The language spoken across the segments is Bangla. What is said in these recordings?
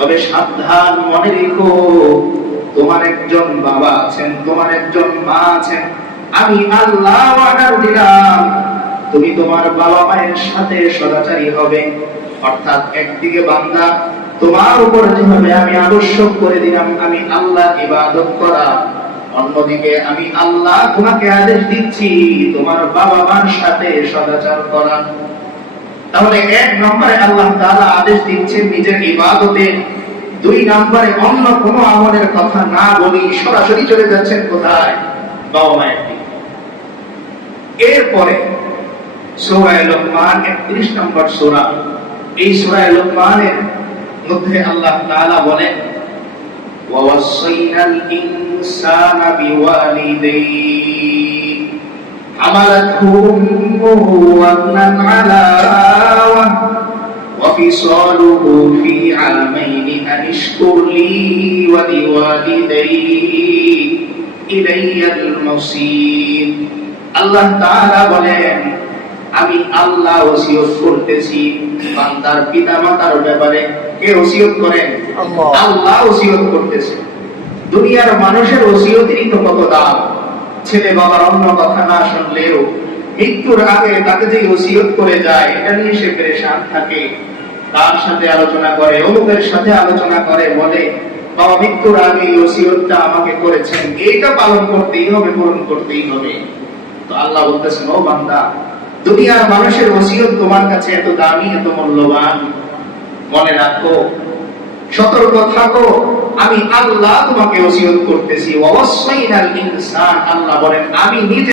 তবে সাবধান মনে রেখো, তোমার একজন বাবা আছেন, তোমার একজন মা আছেন। আমি আল্লাহ অর্ডার দিলাম তুমি তোমার বাবা মায়ের সাথে সদাচারী হবে। অর্থাৎ একদিকে বান্দা তোমার উপর যেভাবে আমি আবশ্যক করে দিলাম, আমি আল্লাহ ইবাদত করা। অন্যদিকে আমি আল্লাহ তোমাকে আদেশ দিচ্ছি, তোমার বাবা মার সাথে সদাচার করা। তাহলে এক নম্বরে আল্লাহ তাআলা আদেশ দিচ্ছেন নিজের ইবাদতে দুই নম্বরে অন্য কোন আমলের কথা না বলি সরাসরি চলে যাচ্ছেন কোথায় বাবা মায়ের দিকে এরপরে সূরা লোকমান 31 নম্বর সূরা এই সূরা লোকমানের মধ্যে আল্লাহ তাআলা বলেন ووصينا الإنسان بوالديه حملته أمه وهنا على وهن وفصاله في عامين أن اشكر لي ولوالديك إلي المصير আল্লাহ তাআলা বলেন আমি আল্লাহ ওসিয়ত করতেছি বান্দার পিতা মাতার ব্যাপারে কে ওসিয়ত করেন আল্লাহ। আল্লাহ ওসিয়ত করতেছে দুনিয়ার মানুষের ওসিয়তেরই তো কত দাম ছেলে বাবার অন্য কথা না শুনলেও মৃত্যুর আগে তাকে যে ওসিয়ত করে যায়, এটা নিয়ে সে পরেশান থাকে। তার সাথে আলোচনা করে, অমুকের সাথে আলোচনা করে, বলে, বাবা, মৃত্যুর আগে এই ওসিয়তটা আমাকে করেছেন। এইটা পালন করতেই হবে, পূরণ করতেই হবে। তো আল্লাহ বলতেছেন, ও বান্দা, দুনিয়ার মানুষের ওসিয়ত তোমার কাছে এত দামি, এত মূল্যবান। মনে রাখো, সতর্ক থাকো। আমি আল্লাহ তোমাকে ওসিয়ত করতেছি। অবশ্যই না ইনসান, আল্লাহ বলেন, আমি নিজে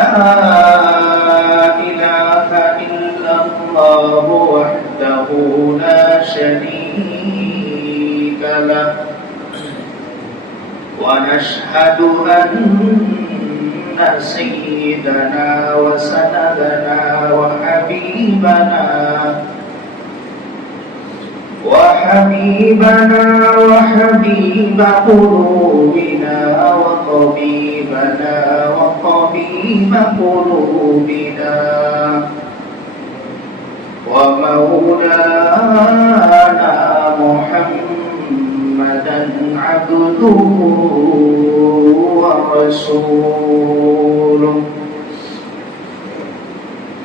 لا إله إلا الله وحده لا شريك له. ونشهد أن سيدنا وسندنا وحبيبنا وحبيبنا وحبيب قلوبنا وطبيبنا وطبيب قلوبنا ومولانا محمدا عبده ورسوله.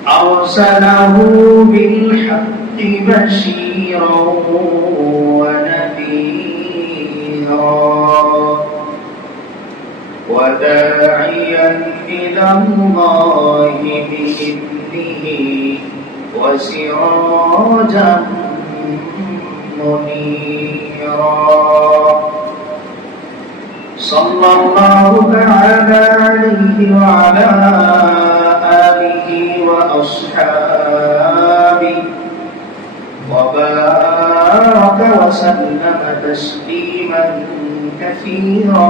أرسله بالحق بشيرا ونذيرا. وداعيا إلى الله بإذنه وسراجا منيرا. صلى الله تعالى عليه وعلى آله وأصحابه وبارك وسلم تسليما كثيرا.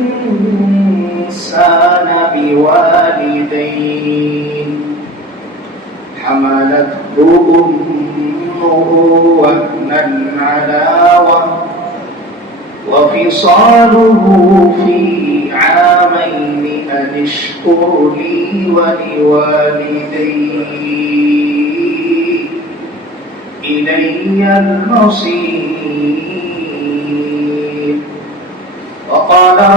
بوالديه حملته أمه وهنا على وفصاله في عامين أن اشكر لي ولوالدي إلي المصير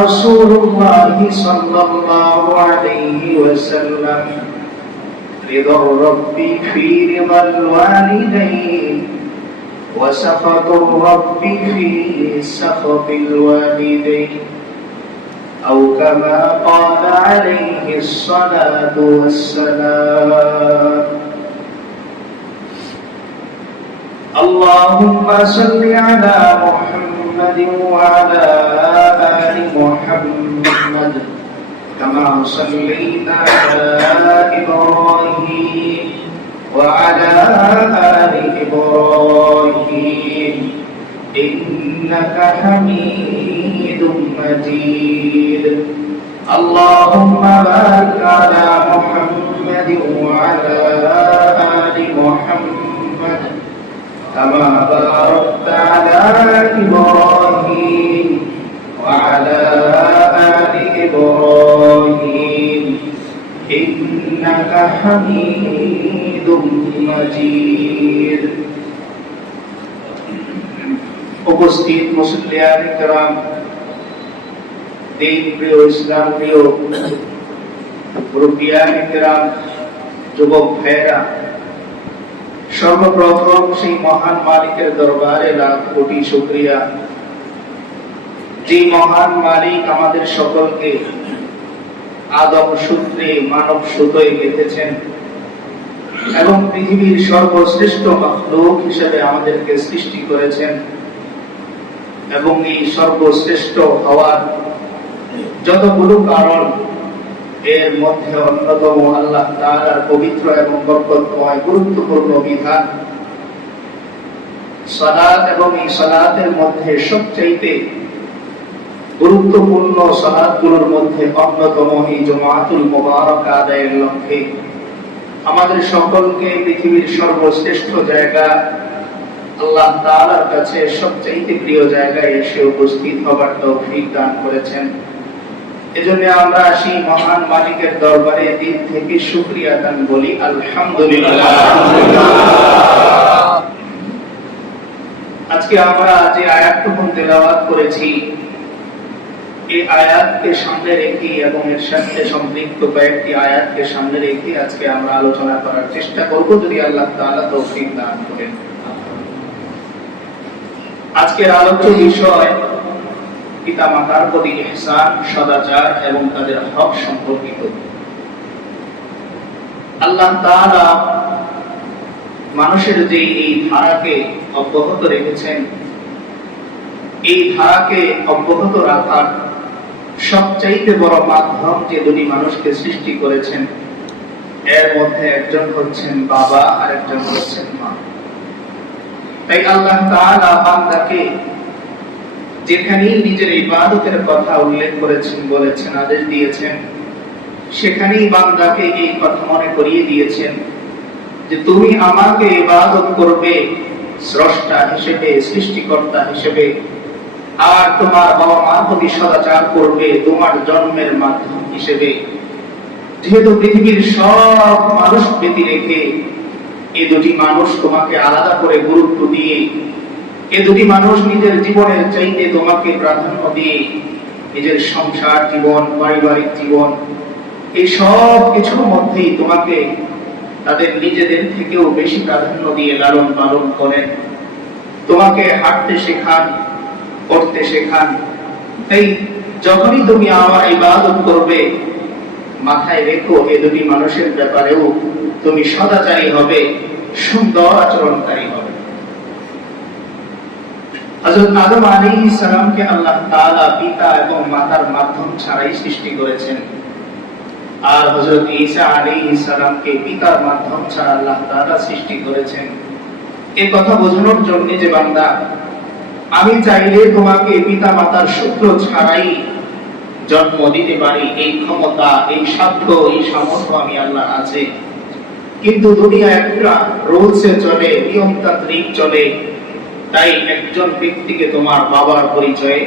رسول الله صلى الله عليه وسلم رضا الرب في رضا الوالدين وسخط الرب في سخط الوالدين أو كما قال عليه الصلاة والسلام اللهم صل على محمد وعلى محمد كما صليت على إبراهيم وعلى آل إبراهيم. إنك حميد مجيد. اللهم بارك إنك حميد مجيد উপস্থিত মুসলিয়ান کرام দিন প্রিয় ইসলাম প্রিয় মুরব্বিয়ান کرام যুবক ভাইয়েরা সর্বপ্রথম সেই মহান মালিকের দরবারে লাখ কোটি শুকরিয়া যে মহান মালিক আমাদের সকলকে আদম সূত্রে মানব সুতোয় গেঁথেছেন এবং পৃথিবীর সর্বশ্রেষ্ঠ লোক হিসেবে আমাদেরকে সৃষ্টি করেছেন। এবং এই সর্বশ্রেষ্ঠ হওয়ার যতগুলো কারণ, এর মধ্যে অন্যতম আল্লাহ তাআলার পবিত্র এবং বরকতময় গুরুত্বপূর্ণ বিধান। সালাত এবং এই সালাতের মধ্যে সবচাইতে গুরুত্বপূর্ণ সালাতগুলোর মধ্যে অন্যতম এই জমাতুল মোবারক আদায়ের লক্ষ্যে। আমাদের সকলকে পৃথিবীর সর্বশ্রেষ্ঠ জায়গা, আল্লাহ তাআলার কাছে সবচাইতে প্রিয় জায়গায় এসে উপস্থিত হবার তৌফিক দান করেছেন। এজন্য আমরা আসি মহান মালিকের দরবারে দিন থেকে শুকরিয়া দান বলি, আলহামদুলিল্লাহ। আজকে আমরা যে আয়াতটুকু তেলাওয়াত করেছি এই আয়াতকে সামনে রেখে এবং এর সাথে সম্পৃক্ত কয়েকটি আয়াতকে সামনে রেখে আজকে আমরা আলোচনা করার চেষ্টা করব, যদি আল্লাহ তাআলা তৌফিক দান করেন। আজকের আলোচ্য বিষয় পিতা মাতার প্রতি ইহসান, সদাচার এবং তাদের হক সম্পর্কিত। আল্লাহ তাআলা মানুষের যে এই ধারাকে অব্যাহত রেখেছেন, এই ধারাকে অব্যাহত রাখার সবচাইতে বড় মাধ্যম যে দুটি মানুষকে সৃষ্টি করেছেন, এর মধ্যে একজন হচ্ছেন বাবা আর একজন হচ্ছেন মা। তাই আল্লাহ তাআলা বান্দাকে যেখানেই নিজের ইবাদতের কথা উল্লেখ করেছেন, বলেছেন, আদেশ দিয়েছেন, সেখানেই বান্দাকে এই কথা মনে করিয়ে দিয়েছেন যে তুমি আমাকে ইবাদত করবে, স্রষ্টা হিসেবে, সৃষ্টিকর্তা হিসেবে আর তোমার বাবা মা প্রতি সদাচার করবে তোমার জন্মের মাধ্যম হিসেবে। যেহেতু পৃথিবীর সব মানুষ ব্যতি রেখে এই দুটি মানুষ তোমাকে আলাদা করে গুরুত্ব দিয়ে, এ দুটি মানুষ নিজের জীবনের চাইতে তোমাকে প্রাধান্য দিয়ে নিজের সংসার জীবন, পারিবারিক জীবন, এই সব কিছুর মধ্যেই তোমাকে তাদের নিজেদের থেকেও বেশি প্রাধান্য দিয়ে লালন পালন করেন। তোমাকে হাঁটতে শেখান পড়তে শেখান। তাই যখনই তুমি আমার ইবাদত করবে, মাথায় রেখো এ দুটি মানুষের ব্যাপারেও তুমি সদাচারী হবে, সুন্দর আচরণকারী হবে। হযরত আদম আলাইহিস সালামকে আল্লাহ তাআলা পিতা এবং মাতার মাধ্যম ছাড়াই সৃষ্টি করেছেন। আর হযরত ঈসা আলাইহিস সালামকে পিতার মাধ্যম ছাড়া আল্লাহ তাআলা সৃষ্টি করেছেন। এই কথা বোঝানোর জন্য যে বান্দা আমি চাইলে তোমাকে পিতা মাতার সূত্র ছাড়াই জন্ম দিতে পারি। এই ক্ষমতা, এই সাধ্য, এই সামর্থ্য আমি আল্লাহ আছে। কিন্তু দুনিয়া একটা রুলসে চলে, নিয়মতান্ত্রিক চলে। তাই একজন ব্যক্তিকে তোমার বাবার পরিচয়ে,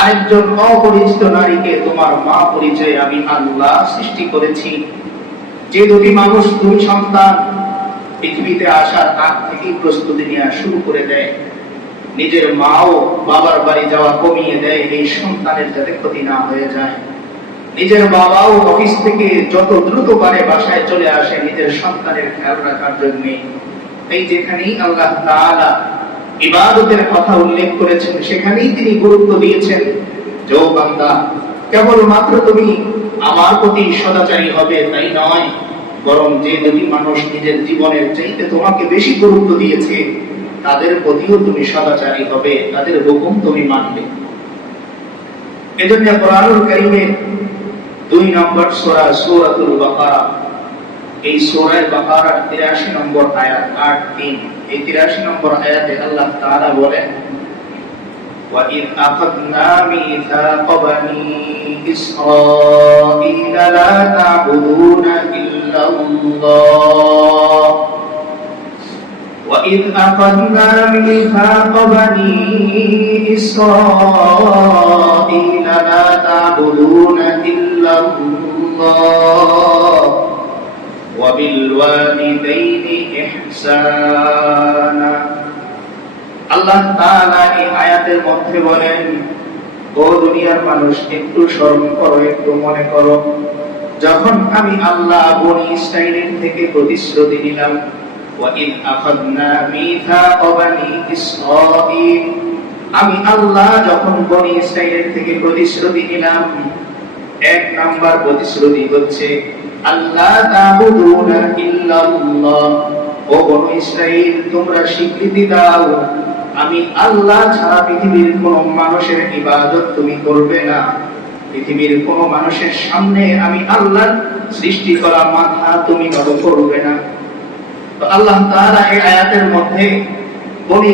আরেকজন অপরিচিত নারীকে তোমার মা পরিচয়ে আমি আল্লাহ সৃষ্টি করেছি। যে দুটি মানুষ, দুই সন্তান, পৃথিবীতে আসার আগ থেকেই প্রস্তুতি নেওয়া শুরু করে দেয়। নিজের মাও বাবার বাড়ি যাওয়া কমিয়ে দেয়, এই সন্তানের যাতে ক্ষতি না হয়ে যায়। নিজের বাবাও অফিস থেকে যত দ্রুত পারে বাসায় চলে আসে, নিজের সন্তানের খেয়াল রাখার জন্য এই যেখানেই আল্লাহ তাআলা ইবাদতের কথা উল্লেখ করেছেন, সেখানেই তিনি গুরুত্ব দিয়েছেন। যে ও বান্দা কেবল মাত্র তুমি আমার প্রতি সদাচারী হবে তাই নয়, বরং যে দুটি মানুষ নিজের জীবনের চাইতে তোমাকে বেশি গুরুত্ব দিয়েছে তাদের প্রতিও তুমি সদাচারী হবে তাদের হুকুম তুমি মানবে এজন্য কোরআনুল কারীমের দুই নম্বর সূরা সূরাতুল বাকারা এই সূরা বাকারার 83 নম্বর আয়াত 8 3 এই 83 নম্বর আয়াতে আল্লাহ তাআলা বলেন وَإِذْ أَخَذْنَا مِيثَاقَ بَنِي إِسْرَائِيلَ لَا تَعْبُدُونَ إِلَّا اللَّهَ وَإِذْ أَخَذْنَا مِيثَاقَ بَنِي إِسْرَائِيلَ لَا تَعْبُدُونَ إِلَّا اللَّهَ وَبِالْوَالِدَيْنِ إِحْسَانًا আল্লাহ তাআলা এই আয়াতের মধ্যে বলেন ও দুনিয়ার মানুষ একটু স্মরণ করো একটু মনে করো যখন আমি আল্লাহ বনি ইসরাইলের থেকে প্রতিশ্রুতি নিলাম وَإِذْ أَخَذْنَا مِيثَاقَ بَنِي إِسْرَائِيلَ আমি আল্লাহ যখন বনি ইসরাইলের থেকে প্রতিশ্রুতি নিলাম এক নাম্বার প্রতিশ্রুতি হচ্ছে আল্লাহ তাবুদুনা ইল্লাল্লাহ ও বনি ইসরাইল তোমরা স্বীকৃতি দাও আমি আল্লাহ ছাড়া পৃথিবীর কোন মানুষের ইবাদত তুমি করবে না পৃথিবীর কোন মানুষের সামনে আমি আল্লাহর সৃষ্টি করা মাথা তুমি নত করবে না আল্লাহ তাআলা এই আয়াতের মধ্যে বনি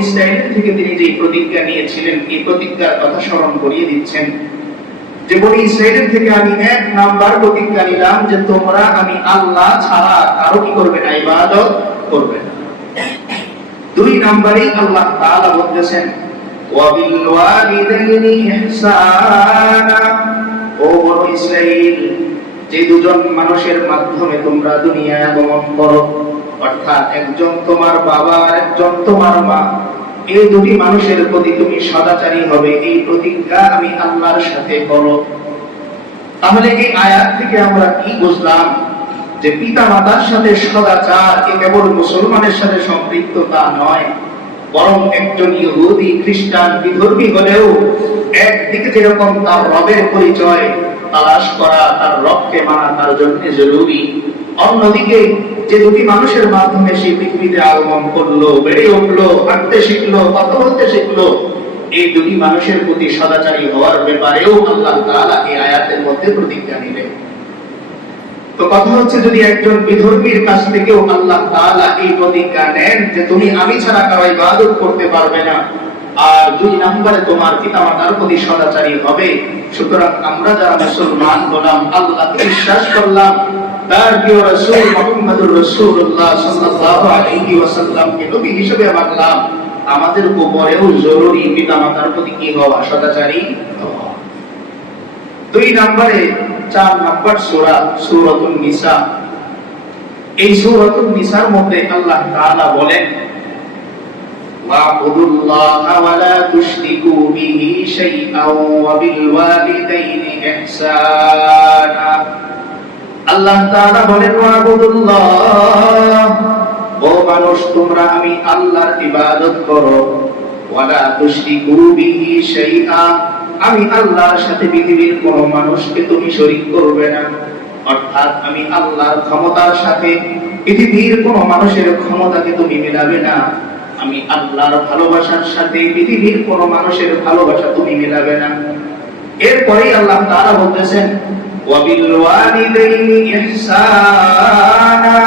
থেকে তিনি যে প্রতিজ্ঞা নিয়েছিলেন, এই প্রতিজ্ঞার কথা স্মরণ করিয়ে দিচ্ছেন যে বনি ইসরাইলের থেকে আমি এক নাম্বার প্রতিজ্ঞা নিলাম যে তোমরা আমি আল্লাহ ছাড়া কারও কি করবে না, ইবাদত করবে না। দুই নাম্বারেই আল্লাহ তাআলা বলতেছেন ইহসানা, ও বনি ইসরাইল যে দুজন মানুষের মাধ্যমে তোমরা দুনিয়ায় আগমন করো। অর্থাৎ একজন তোমার বাবা আর একজন তোমার মা, এই দুটি মানুষের প্রতি তুমি সদাচারী হবে। এই প্রতিজ্ঞা আমি আল্লাহর সাথে করো। তাহলে এই আয়াত থেকে আমরা কি বুঝলাম? যে পিতা মাতার সাথে সদাচার, এ কেবল মুসলমানের সাথে সম্পৃক্ত তা নয়, বরং একজন ইহুদি, খ্রিস্টান, বিধর্মী হলেও একদিকে যেরকম তার রবের পরিচয়, তালাশ করা, তার রবকে মানা তার জন্য জরুরি। অন্যদিকে যে দুটি মানুষের মাধ্যমে সে পৃথিবীতে আগমন করল, বেড়ে উঠল, হাঁটতে শিখলো, কথা বলতে শিখলো, এই দুটি মানুষের প্রতি সদাচারী হওয়ার ব্যাপারেও আল্লাহ তাআলা এই আয়াতের মধ্যে প্রতিজ্ঞা নিলেন। তো কথা হচ্ছে, যদি একজন বিধর্মীর কাছ থেকেও আল্লাহ তাআলা এই প্রতিজ্ঞা নেন যে তুমি আমি ছাড়া কারও ইবাদত করতে পারবে না, আর দুই নম্বরে তোমার পিতামাতার প্রতি সদাচারী হবে, সুতরাং আমরা যারা মুসলমান হলাম, আল্লাহকে বিশ্বাস করলাম তার প্রিয় রাসূল মুহাম্মদুর রাসূলুল্লাহ সাল্লাল্লাহু আলাইহি ওয়াসাল্লামকে নবী হিসেবে মানলাম আমাদের উপরেও জরুরি পিতামাতার প্রতি কি হওয়া সদাচারী হওয়া দুই নম্বরে চার নম্বর সূরা সূরাতুন নিসা এই সূরাতুন নিসার মধ্যে আল্লাহ তাআলা বলেন واعبدوا الله ولا تشركوا به شيئا وبالوالدين إحسانا আল্লাহ তাআলা বলেন ও মানুষ, তোমরা আমি আল্লাহর ইবাদত করো। তুশরিকু বিহি শাইআ, আমি আল্লাহর সাথে পৃথিবীর কোন মানুষকে তুমি শরীক করবে না। অর্থাৎ আমি আল্লাহর ক্ষমতার সাথে পৃথিবীর কোন মানুষের ক্ষমতাকে তুমি মেলাবে না। আমি আল্লাহর ভালোবাসার সাথে পৃথিবীর কোন মানুষের ভালোবাসা তুমি মেলাবে না। এরপরেই আল্লাহ তাআলা বলতেছেন ওয়ালিদাইনি ইহসানা